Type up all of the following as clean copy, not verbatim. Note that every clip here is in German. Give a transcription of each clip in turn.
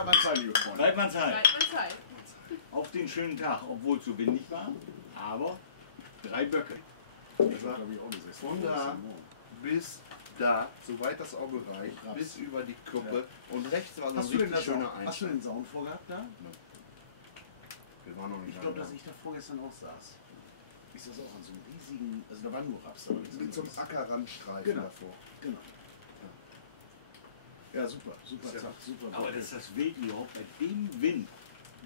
Weidmannsheil, liebe Freunde. Weidmannsheil. Weidmannsheil. Auf den schönen Tag, obwohl es so windig war, aber 3 Böcke. Ich war, glaube ich, auch nicht. Von da bis da, soweit das Auge reicht, bis über die Kuppe und rechts war so ein richtig schöner Einstand. Hast du den Saun vorgehabt da? Wir waren noch nicht Ich glaube, da. dass ich da vorgestern auch saß. Ich saß auch an so einem riesigen, also da war nur Raps. Aber Mit so einem Ackerrandstreifen Genau. davor. Genau. Ja, super, super Ja. Zack, super. Aber dass das Wild überhaupt bei dem Wind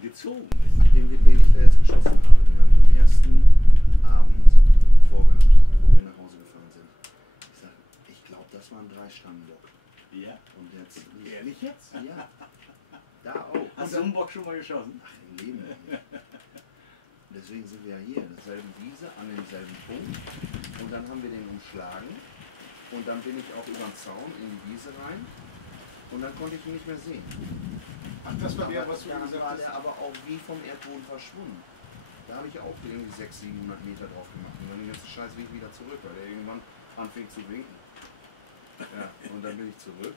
gezogen ist. Den wir, den ich da jetzt geschossen habe, den haben wir am ersten Abend vorgehabt, wo wir nach Hause gefahren sind. Ich sage, ich glaube, das war ein 3-Stangen-Bock. Ja. Und jetzt, Ehrlich jetzt? ja, da auch. Hast du einen Bock schon mal geschossen? Ach, im Leben nicht. Deswegen sind wir ja hier, in derselben Wiese, an demselben Punkt. Und dann haben wir den umschlagen. Und dann bin ich auch über den Zaun in die Wiese rein. Und dann konnte ich ihn nicht mehr sehen. Ach, das war der, Aber was du dann gesagt war hast. der aber auch wie vom Erdboden verschwunden. Da habe ich auch irgendwie 600, 700 Meter drauf gemacht. Und dann den ganzen Scheiß Weg wieder zurück, weil der irgendwann anfing zu winken. Ja, und dann bin ich zurück.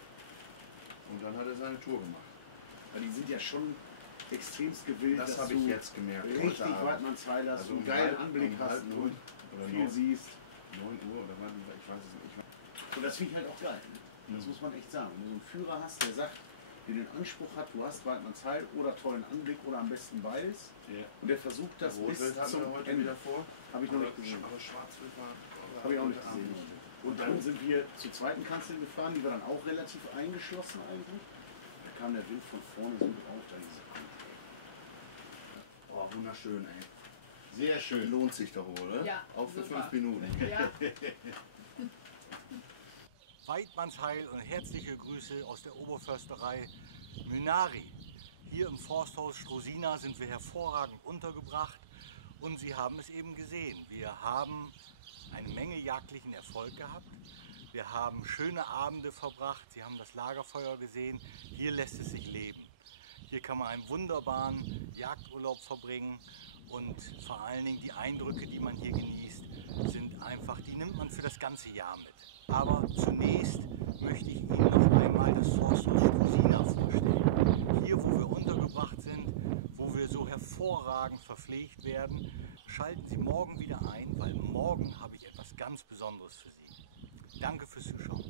Und dann hat er seine Tour gemacht. Weil die sind ja schon extremst gewillt, Das dass habe ich du jetzt gemerkt. richtig heute Abend. Weidmannsheil hast, Also einen um geilen halb- Anblick um hast halb null und oder viel 9 siehst. Uhr oder was, ich weiß es nicht. Und das finde ich halt auch geil. Ne? Das muss man echt sagen. Wenn du so einen Führer hast, der sagt, der den Anspruch hat, du hast Weidmannsheil oder tollen Anblick oder am besten beides. Ja. Und der versucht das bis Rotwild hatten zum wir heute Ende. wieder vor. Habe ich noch nicht gesehen. Aber Schwarzwild war. Habe ich auch nicht gesehen. Und dann sind wir zur zweiten Kanzel gefahren, die war dann auch relativ eingeschlossen eigentlich. Da kam der Wind von vorne, sind wir auch da diese Oh, wunderschön, ey. Sehr schön. Lohnt sich doch wohl, oder? Ja, Auch für super. 5 Minuten. Ja. Weidmannsheil und herzliche Grüße aus der Oberförsterei Mynari. Hier im Forsthaus Strosina sind wir hervorragend untergebracht und Sie haben es eben gesehen. Wir haben eine Menge jagdlichen Erfolg gehabt. Wir haben schöne Abende verbracht. Sie haben das Lagerfeuer gesehen. Hier lässt es sich leben. Hier kann man einen wunderbaren Jagdurlaub verbringen und vor allen Dingen die Eindrücke, die man hier genießt, sind einfach, die nimmt man für das ganze Jahr mit. Aber zunächst möchte ich Ihnen noch einmal das Forsthaus Strosina vorstellen. Hier, wo wir untergebracht sind, wo wir so hervorragend verpflegt werden, schalten Sie morgen wieder ein, weil morgen habe ich etwas ganz Besonderes für Sie. Danke fürs Zuschauen.